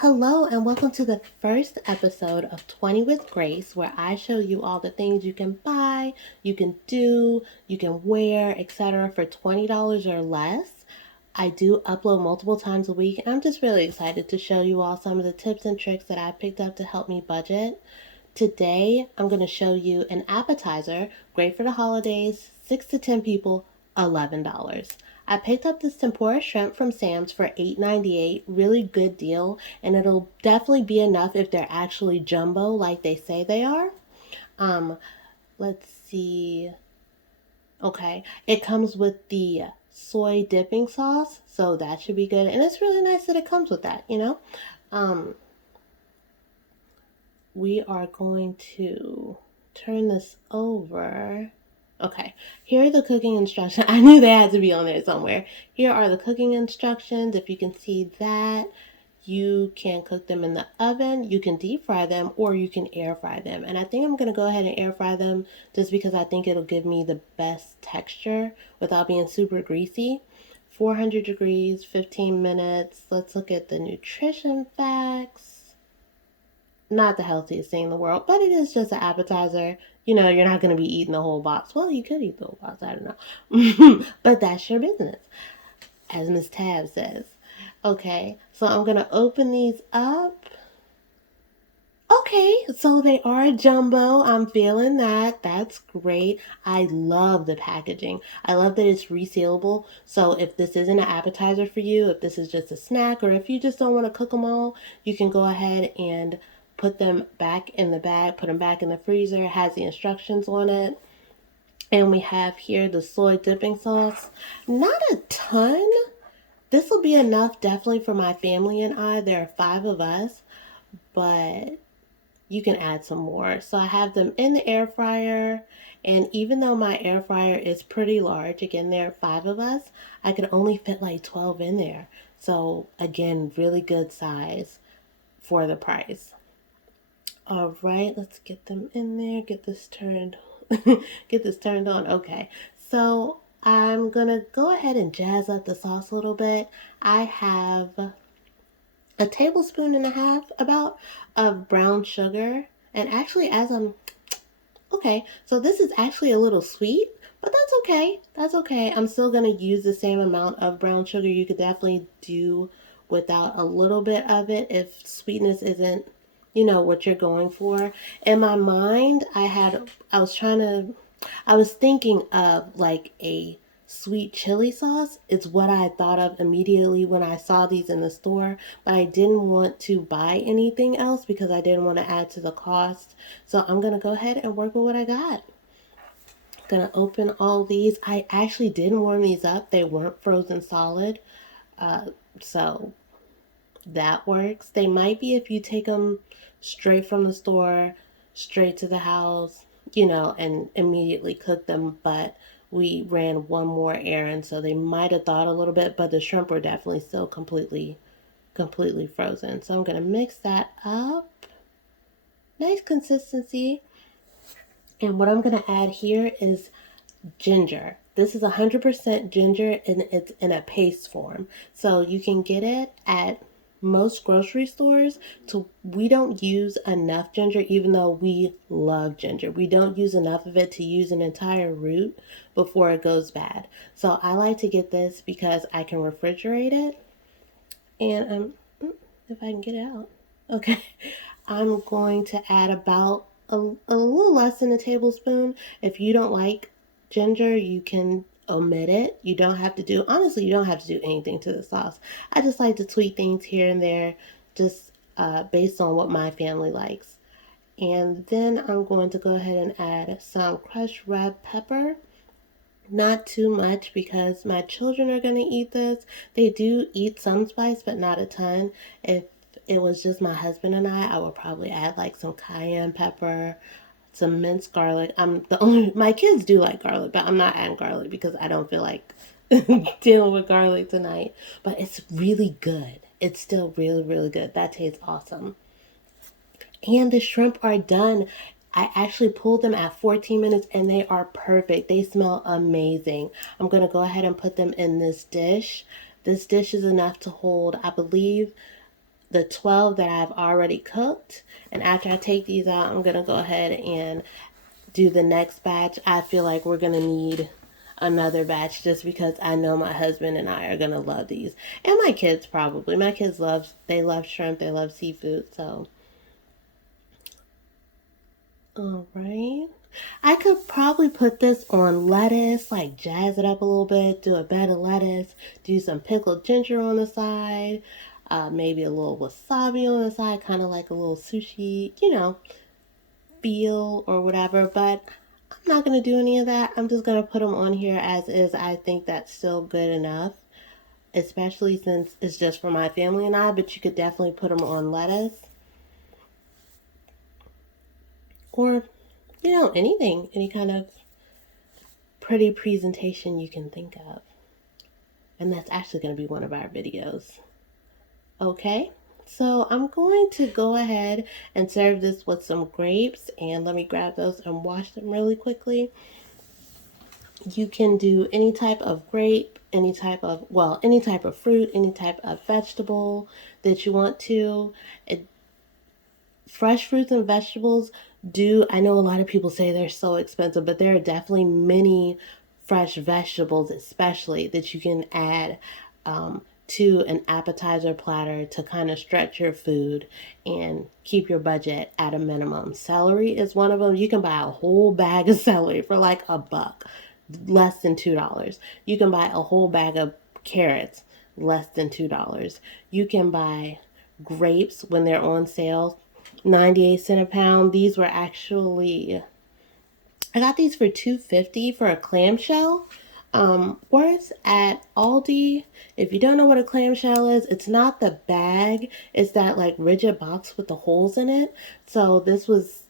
Hello, and welcome to the first episode of 20 with Grace, where I show you all the things you can buy, you can do, you can wear, etc. for $20 or less. I do upload multiple times a week, and I'm just really excited to show you all some of the tips and tricks that I picked up to help me budget. Today, I'm going to show you an appetizer, great for the holidays, 6 to 10 people, $11. I picked up this tempura shrimp from Sam's for $8.98. Really good deal, and it'll definitely be enough if they're actually jumbo like they say they are. Um, let's see. Okay, it comes with the soy dipping sauce, so that should be good. And it's really nice that it comes with that. Um, we are going to turn this over. Okay, here are the cooking instructions. I knew they had to be on there somewhere. Here are the cooking instructions. If you can see that, you can cook them in the oven, you can deep fry them, or you can air fry them. And I think I'm going to go ahead and air fry them just because I think it'll give me the best texture without being super greasy. 400 degrees, 15 minutes. Let's look at the nutrition facts. Not the healthiest thing in the world, but it is just an appetizer. You're not going to be eating the whole box. Well, you could eat the whole box, I don't know. But that's your business, as Miss Tab says. Okay, so I'm going to open these up. Okay, so they are jumbo. I'm feeling that. That's great. I love the packaging. I love that it's resealable. So if this isn't an appetizer for you, if this is just a snack, or if you just don't want to cook them all, you can go ahead and put them back in the bag, put them back in the freezer. It has the instructions on it. And we have here the soy dipping sauce. Not a ton. This will be enough definitely for my family and I. There are 5 of us, but you can add some more. So I have them in the air fryer, and even though my air fryer is pretty large, again, there are 5 of us, I could only fit like 12 in there. So again, really good size for the price. All right, let's get them in there, get this turned get this turned on. Okay. So I'm gonna go ahead and jazz up the sauce a little bit. I have a tablespoon and a half about of brown sugar. And actually, okay, so this is actually a little sweet, but that's okay. That's okay. I'm still going to use the same amount of brown sugar. You could definitely do without a little bit of it if sweetness isn't, what you're going for. In my mind, I was thinking of like a sweet chili sauce. It's what I thought of immediately when I saw these in the store, but I didn't want to buy anything else because I didn't want to add to the cost. So I'm going to go ahead and work with what I got. Gonna open all these. I actually didn't warm these up. They weren't frozen solid. Uh, so that works. They might be if you take them straight from the store, straight to the house, and immediately cook them. But we ran one more errand, so they might have thawed a little bit, but the shrimp were definitely still completely frozen. So I'm gonna mix that up. Nice consistency. And what I'm gonna add here is ginger. This is 100% ginger and it's in a paste form. So you can get it at most grocery stores. We don't use enough ginger, even though we love ginger. We don't use enough of it to use an entire root before it goes bad. So I like to get this because I can refrigerate it. And if I can get it out. Okay. I'm going to add about a little less than a tablespoon. If you don't like ginger, you can omit it. Honestly, you don't have to do anything to the sauce. I just like to tweak things here and there, just based on what my family likes. And then I'm going to go ahead and add some crushed red pepper. Not too much because my children are going to eat this. They do eat some spice, but not a ton. If it was just my husband and I would probably add like some cayenne pepper, some minced garlic. My kids do like garlic, but I'm not adding garlic because I don't feel like dealing with garlic tonight. But it's really good. It's still really, really good. That tastes awesome. And the shrimp are done. I actually pulled them at 14 minutes and they are perfect. They smell amazing. I'm going to go ahead and put them in this dish. This dish is enough to hold, I believe, the 12 that I've already cooked. And after I take these out, I'm going to go ahead and do the next batch. I feel like we're going to need another batch just because I know my husband and I are going to love these. And my kids probably. My kids they love shrimp, they love seafood, so all right. I could probably put this on lettuce, like jazz it up a little bit, do a bed of lettuce, do some pickled ginger on the side, maybe a little wasabi on the side, kind of like a little sushi, feel or whatever. But I'm not going to do any of that. I'm just going to put them on here as is. I think that's still good enough, especially since it's just for my family and I, but you could definitely put them on lettuce or, anything, any kind of pretty presentation you can think of. And that's actually going to be one of our videos. Okay, so I'm going to go ahead and serve this with some grapes, and let me grab those and wash them really quickly. You can do any type of grape, any type of fruit, any type of vegetable that you want to. Fresh fruits and vegetables I know a lot of people say they're so expensive, but there are definitely many fresh vegetables, especially that you can add to an appetizer platter to kind of stretch your food and keep your budget at a minimum. Celery is one of them. You can buy a whole bag of celery for like $1, less than $2. You can buy a whole bag of carrots, less than $2. You can buy grapes when they're on sale, 98 cents a pound. These were actually, I got these for $2.50 for a clamshell. Worth at Aldi. If you don't know what a clamshell is, it's not the bag, it's that like rigid box with the holes in it. So this was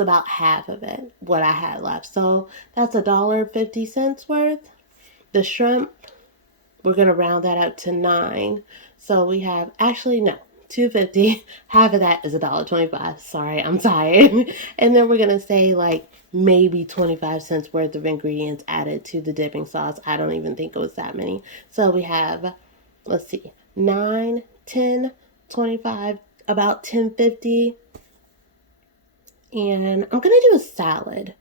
about half of it, what I had left. So that's $1.50 worth. The shrimp, we're gonna round that up to 9. So we have, actually no, 2.50. Half of that is $1.25. Sorry, I'm tired. And then we're gonna say like maybe 25 cents worth of ingredients added to the dipping sauce. I don't even think it was that many. So we have, let's see, 9, 10, 25, about 10.50. And I'm gonna do a salad.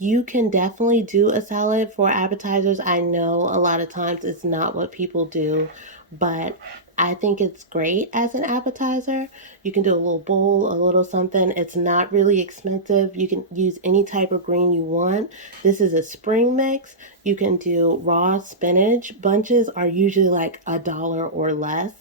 You can definitely do a salad for appetizers. I know a lot of times it's not what people do, but I think it's great as an appetizer. You can do a little bowl, a little something. It's not really expensive. You can use any type of green you want. This is a spring mix. You can do raw spinach. Bunches are usually like $1 or less.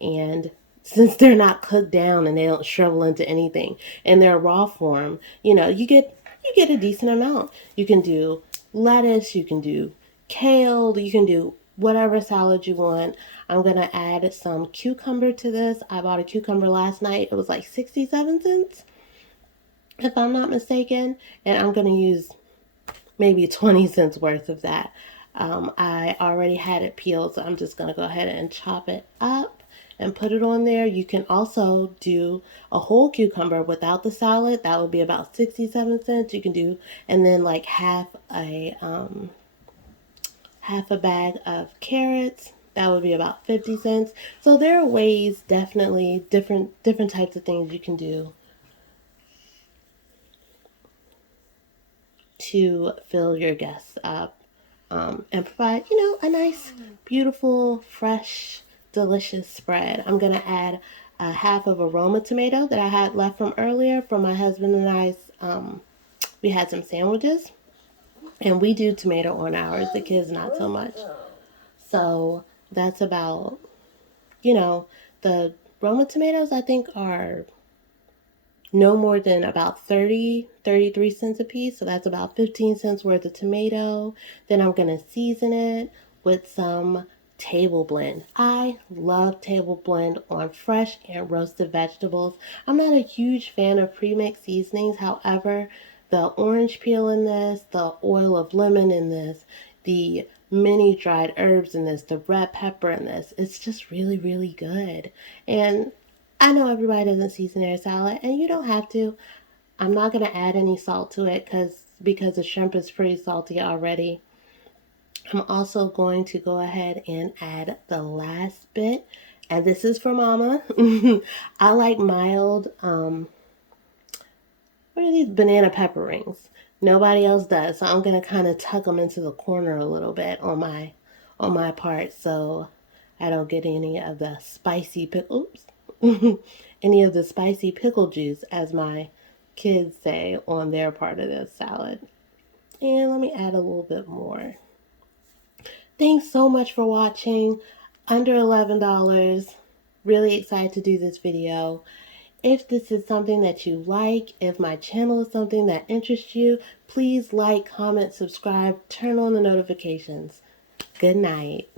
And since they're not cooked down and they don't shrivel into anything, in their raw form, you get a decent amount. You can do lettuce, you can do kale, you can do whatever salad you want. I'm going to add some cucumber to this. I bought a cucumber last night. It was like 67 cents, if I'm not mistaken. And I'm going to use maybe 20 cents worth of that. I already had it peeled, so I'm just going to go ahead and chop it up and put it on there. You can also do a whole cucumber without the salad. That would be about 67 cents. You can do, and then like half a bag of carrots. That would be about 50 cents. So there are ways, definitely different types of things you can do to fill your guests up, and provide, a nice, beautiful, fresh, delicious spread. I'm going to add a half of a Roma tomato that I had left from earlier from my husband and I's. We had some sandwiches, and we do tomato on ours. The kids, not so much. So that's about, the Roma tomatoes, I think, are no more than about 33 cents a piece. So that's about 15 cents worth of tomato. Then I'm going to season it with some table blend. I love table blend on fresh and roasted vegetables. I'm not a huge fan of premixed seasonings. However, the orange peel in this, the oil of lemon in this, the mini dried herbs in this, the red pepper in this, it's just really, really good. And I know everybody doesn't season their salad, and you don't have to. I'm not going to add any salt to it because the shrimp is pretty salty already. I'm also going to go ahead and add the last bit And this is for Mama. I like mild, what are these? Banana pepper rings. Nobody else does, so I'm gonna kind of tuck them into the corner a little bit on my part, so I don't get any of the spicy pickle. Oops, any of the spicy pickle juice, as my kids say on their part of the salad. And let me add a little bit more. Thanks so much for watching. Under $11. Really excited to do this video. If this is something that you like, if my channel is something that interests you, please like, comment, subscribe, turn on the notifications. Good night.